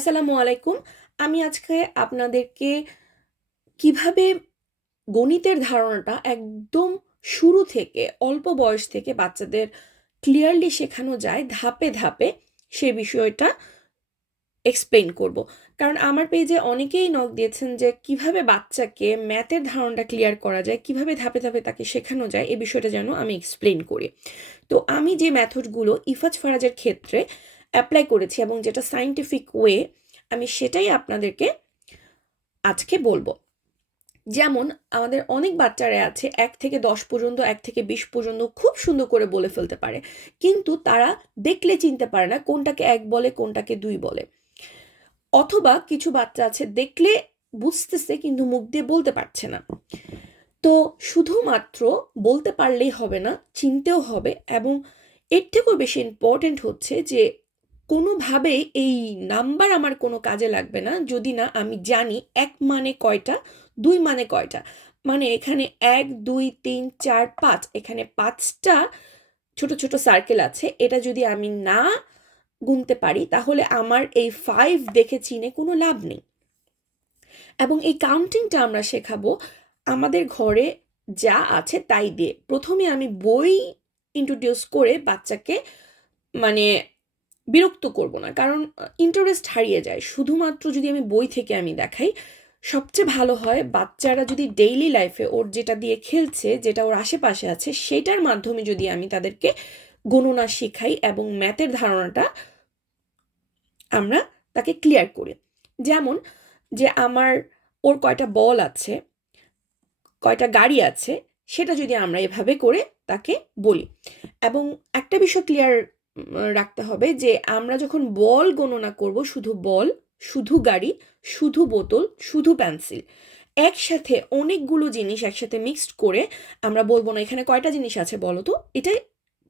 আসসালামু আলাইকুম। আমি আজকে আপনাদেরকে কিভাবে গণিতের ধারণাটা একদম শুরু থেকে অল্প বয়স থেকে বাচ্চাদের ক্লিয়ারলি শেখানো যায় ধাপে ধাপে সে বিষয়টা এক্সপ্লেইন করব। কারণ আমার পেজে অনেকেই নক দিয়েছেন যে কিভাবে বাচ্চাকে ম্যাথের ধারণাটা ক্লিয়ার করা যায়, কিভাবে ধাপে ধাপে তাকে শেখানো যায় এই বিষয়টা যেন আমি এক্সপ্লেইন করি। তো আমি যে মেথডগুলো ইফাজ ফারাজের ক্ষেত্রে অ্যাপ্লাই করেছি এবং যেটা সায়েন্টিফিক ওয়ে, আমি সেটাই আপনাদেরকে আজকে বলবো। যেমন আমাদের অনেক বাচ্চারা আছে 1 থেকে 10 পর্যন্ত, 1 থেকে 20 পর্যন্ত খুব সুন্দর করে বলে ফেলতে পারে, কিন্তু তারা দেখলে চিনতে পারে না কোনটাকে 1 বলে কোনটাকে 2 বলে। অথবা কিছু বাচ্চা আছে দেখলে বুঝতেছে কিন্তু মুখ দিয়ে বলতে পারছে না। তো শুধুমাত্র বলতে পারলেই হবে না, চিনতেও হবে। এবং এর থেকেও বেশি ইম্পর্টেন্ট হচ্ছে যে কোনোভাবেই এই নাম্বার আমার কোনো কাজে লাগবে না যদি না আমি জানি 1 মানে কয়টা, 2 মানে কয়টা। মানে এখানে 1 2 3 4 5, এখানে 5টা ছোট ছোট সার্কেল আছে, এটা যদি আমি না গুনতে পারি তাহলে আমার এই 5 দেখে চিনে কোনো লাভ নেই। এবং এই কাউন্টিংটা আমরা শেখাবো আমাদের ঘরে যা আছে তাই দিয়ে। প্রথমে আমি বই ইন্ট্রোডিউস করে বাচ্চাকে মানে বিরক্ত করব না, কারণ ইন্টারেস্ট হারিয়ে যায় শুধুমাত্র যদি আমি বই থেকে আমি দেখাই। সবচেয়ে ভালো হয় বাচ্চারা যদি ডেইলি লাইফে ওর যেটা দিয়ে খেলছে, যেটা ওর আশেপাশে আছে, সেটার মাধ্যমে যদি আমি তাদেরকে গণনা শিখাই এবং ম্যাথের ধারণাটা আমরা তাকে ক্লিয়ার করি। যেমন যে ওর কয়টা বল আছে, কয়টা গাড়ি আছে, সেটা যদি আমরা এভাবে করে তাকে বলি। এবং একটা বিষয় ক্লিয়ার রাখতে হবে যে আমরা যখন বল গণনা করব, শুধু বল, শুধু গাড়ি, শুধু বোতল, শুধু পেন্সিল, একসাথে অনেকগুলো জিনিস একসাথে মিক্সড করে আমরা বলবো না এখানে কয়টা জিনিস আছে বলো তো, এটাই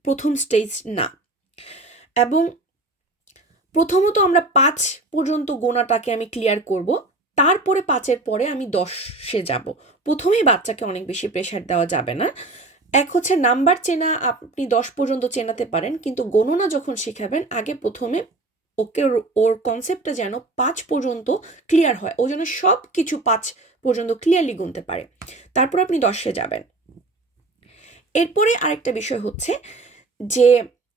প্রথম স্টেজ না। এবং প্রথমত আমরা 5 পর্যন্ত গোনাটাকে আমি ক্লিয়ার করব, তারপরে 5-এর পরে আমি 10-এ যাব। প্রথমেই বাচ্চাকে অনেক বেশি প্রেশার দেওয়া যাবে না। এক হচ্ছে নাম্বার চেনা, আপনি 10 পর্যন্ত চেনাতে পারেন, কিন্তু গণনা যখন শেখাবেন আগে প্রথমে ওকে ওর কনসেপ্টটা যেন 5 পর্যন্ত ক্লিয়ার হয়, ও যেন সব কিছু 5 পর্যন্ত ক্লিয়ারলি গুনতে পারে, তারপর আপনি 10-এ যাবেন। এরপরে আরেকটা বিষয় হচ্ছে যে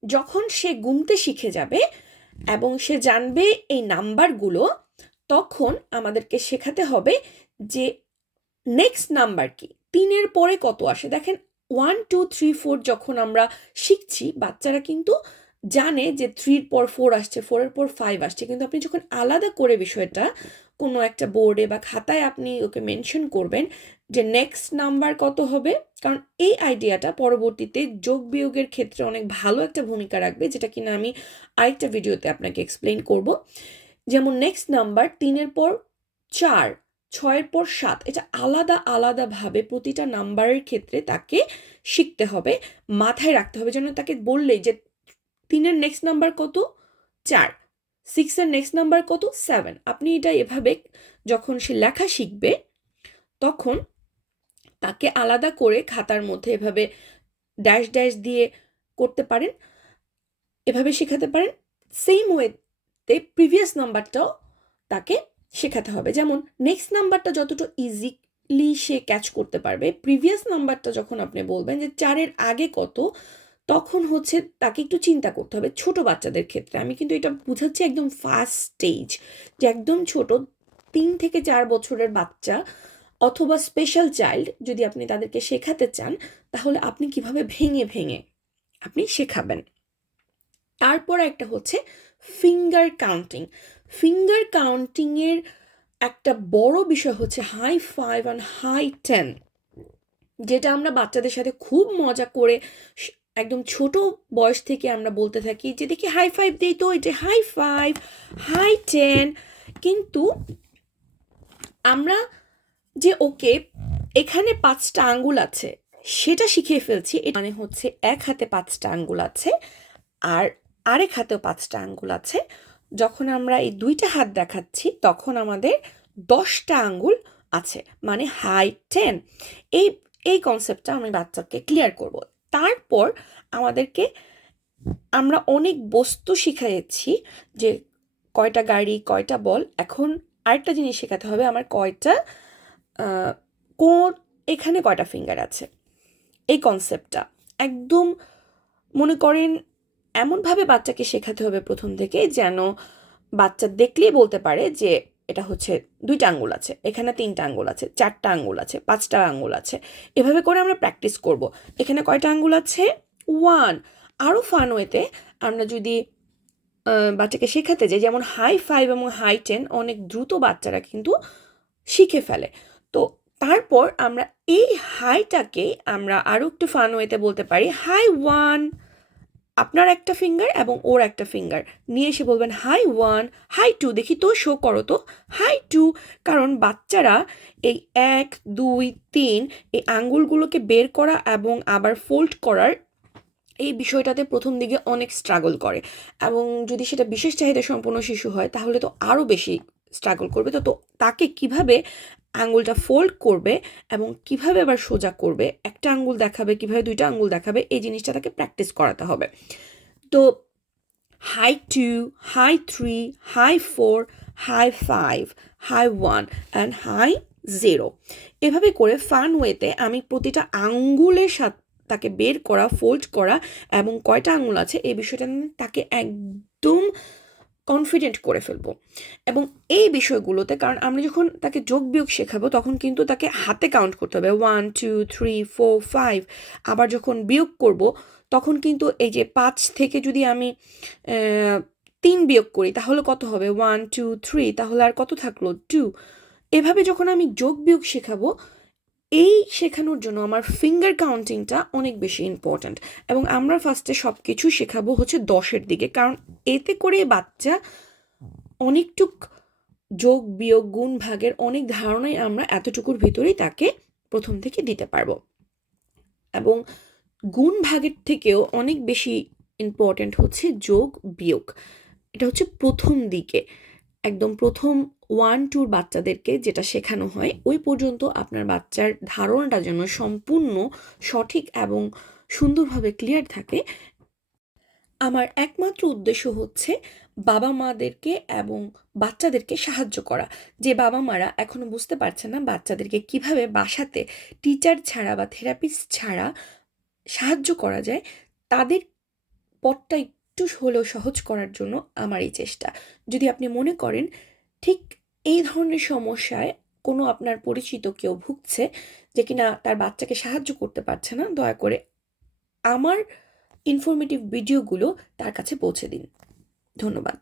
যখন সে গুনতে শিখে যাবে এবং সে জানবে এই নাম্বারগুলো, তখন আমাদেরকে শেখাতে হবে যে নেক্সট নাম্বার কি, 3-এর পরে কত আসে। দেখেন 1 2 3 4 যখন আমরা শিখছি বাচ্চারা কিন্তু জানে যে 3-এর পর 4 আসছে, 4-এর পর 5 আসছে, কিন্তু আপনি যখন আলাদা করে বিষয়টা কোনো একটা বোর্ডে বা খাতায় আপনি ওকে মেনশন করবেন যে নেক্সট নাম্বার কত হবে, কারণ এই আইডিয়াটা পরবর্তীতে যোগ বিয়োগের ক্ষেত্রে অনেক ভালো একটা ভূমিকা রাখবে, যেটা কিনা আমি আরেকটা ভিডিওতে আপনাকে এক্সপ্লেইন করব। যেমন নেক্সট নাম্বার 3-এর পর 4, 6-এর পর 7, এটা আলাদা আলাদাভাবে প্রতিটা নাম্বারের ক্ষেত্রে তাকে শিখতে হবে, মাথায় রাখতে হবে। যেন তাকে বললেই যে 3-এর নেক্সট নাম্বার কত, 4, 6-এর নেক্সট নাম্বার কত, 7, আপনি এটা এভাবে যখন সে লেখা শিখবে তখন তাকে আলাদা করে খাতার মধ্যে এভাবে ড্যাশ ড্যাশ দিয়ে করতে পারেন, এভাবে শেখাতে পারেন। সেম ওয়েতে প্রিভিয়াস নাম্বারটাও তাকে শেখাতে হবে। যেমন নেক্সট নাম্বারটা যতটা ইজিলি সে ক্যাচ করতে পারবে, প্রিভিয়াস নাম্বারটা যখন আপনি বলবেন যে 4-এর আগে কত, তখন হচ্ছে তাকে একটু চিন্তা করতে হবে। ছোট বাচ্চাদের ক্ষেত্রে আমি কিন্তু এটা বুঝাচ্ছি একদম ফার্স্ট স্টেজ, যে একদম ছোট 3 থেকে 4 বছরের বাচ্চা অথবা স্পেশাল চাইল্ড যদি আপনি তাদেরকে শেখাতে চান, তাহলে আপনি কিভাবে ভেঙে ভেঙে আপনি শেখাবেন। তারপর একটা হচ্ছে ফিঙ্গার কাউন্টিং। ফিঙ্গার কাউন্টিংয়ের একটা বড় বিষয় হচ্ছে হাই 5 অ্যান্ড হাই 10, যেটা আমরা বাচ্চাদের সাথে খুব মজা করে একদম ছোট বয়স থেকে আমরা বলতে থাকি যে দেখি হাই 5 দিই, তো এটা হাই 5, হাই 10। কিন্তু আমরা যে ওকে এখানে 5টা আঙ্গুল আছে সেটা শিখিয়ে ফেলছি, মানে হচ্ছে এক হাতে 5টা আঙ্গুল আছে আর আরেক হাতেও 5টা আঙ্গুল আছে। যখন আমরা এই 2টা হাত দেখাচ্ছি তখন আমাদের 10টা আঙ্গুল আছে, মানে হাই 10। এই এই কনসেপ্টটা আমি বাচ্চাকে ক্লিয়ার করব। তারপর আমাদেরকে আমরা অনেক বস্তু শিখাইছি, যে কয়টা গাড়ি, কয়টা বল। এখন আরেকটা জিনিস শেখাতে হবে, আমার কয়টা কোন এখানে কয়টা ফিঙ্গার আছে, এই কনসেপ্টটা একদম মনে করেন এমনভাবে বাচ্চাকে শেখাতে হবে প্রথম থেকে যেন বাচ্চা দেখলেই বলতে পারে যে এটা হচ্ছে 2টা আঙ্গুল আছে, এখানে 3টা আঙ্গুল আছে, 4টা আঙ্গুল আছে, 5টা আঙ্গুল আছে। এভাবে করে আমরা প্র্যাকটিস করব। এখানে কয়টা আঙ্গুল আছে? 1। আরও ফান ওয়েতে আমরা যদি বাচ্চাকে শেখাতে যাই, যেমন হাই 5 এবং হাই 10 অনেক দ্রুত বাচ্চারা কিন্তু শিখে ফেলে। তো তারপর আমরা এই হাইটাকে আমরা আরও একটু ফান ওয়েতে বলতে পারি, হাই 1, আপনার একটা ফিঙ্গার এবং ওর একটা ফিঙ্গার নিয়ে এসে বলবেন হাই 1, হাই 2, দেখি তো শো করো তো, হাই 2। কারণ বাচ্চারা এই 1, 2, 3 এই আঙ্গুলগুলোকে বের করা এবং আবার ফোল্ড করার এই বিষয়টাতে প্রথম দিকে অনেক স্ট্রাগল করে, এবং যদি সেটা বিশেষ চাহিদা সম্পন্ন শিশু হয় তাহলে তো আরও বেশি স্ট্রাগল করবে। তো তাকে কিভাবে আঙ্গুলটা ফোল্ড করবে এবং কিভাবে আবার সোজা করবে, একটা আঙ্গুল দেখাবে, কিভাবে 2টা আঙ্গুল দেখাবে, এই জিনিসটা তাকে প্র্যাকটিস করাতে হবে। তো high 2, high 3, high 4, high 5, high 1 and high 0। এভাবে করে ফান ওয়েতে আমি প্রতিটা আঙ্গুলের সাথে তাকে বের করা, ফোল্ড করা এবং কয়টা আঙ্গুল আছে এই বিষয়টা নিয়ে তাকে একদম কনফিডেন্ট করে ফেলবো। এবং এই বিষয়গুলোতে, কারণ আমরা যখন তাকে যোগ বিয়োগ শেখাবো তখন কিন্তু তাকে হাতে কাউন্ট করতে হবে, 1, 2, 3, 4, 5। আবার যখন বিয়োগ করব তখন কিন্তু এই যে 5 থেকে যদি আমি 3 বিয়োগ করি তাহলে কত হবে? 1, 2, 3, তাহলে আর কত থাকলো? 2। এভাবে যখন আমি যোগ বিয়োগ শেখাবো, এই শেখানোর জন্য আমার ফিঙ্গার কাউন্টিংটা অনেক বেশি ইম্পর্ট্যান্ট। এবং আমরা ফার্স্টে সব কিছু শেখাবো হচ্ছে 10-এর দিকে, কারণ এতে করে বাচ্চা অনেকটুক যোগ বিয়োগ গুণ ভাগের অনেক ধারণাই আমরা এতটুকুর ভিতরেই তাকে প্রথম থেকে দিতে পারবো। এবং গুণ ভাগের থেকেও অনেক বেশি ইম্পর্ট্যান্ট হচ্ছে যোগ বিয়োগ। এটা হচ্ছে প্রথম দিকে, একদম প্রথম 1-2 বাচ্চাদেরকে যেটা শেখানো হয় ওই পর্যন্ত আপনার বাচ্চার ধারণাটা যেন সম্পূর্ণ সঠিক এবং সুন্দরভাবে ক্লিয়ার থাকে। আমার একমাত্র উদ্দেশ্য হচ্ছে বাবা মাদেরকে এবং বাচ্চাদেরকে সাহায্য করা। যে বাবা মারা এখনো বুঝতে পারছে না বাচ্চাদেরকে কিভাবে বাসাতে টিচার ছাড়া বা থেরাপিস্ট ছাড়া সাহায্য করা যায়, তাদের পথটা একটু হলেও সহজ করার জন্য আমার এই চেষ্টা। যদি আপনি মনে করেন ঠিক এই ধরনের সমস্যায় কোনো আপনার পরিচিত কেউ ভুগছে, যে কিনা তার বাচ্চাকে সাহায্য করতে পারছে না, দয়া করে আমার ইনফরমেটিভ ভিডিওগুলো তার কাছে পৌঁছে দিন। ধন্যবাদ।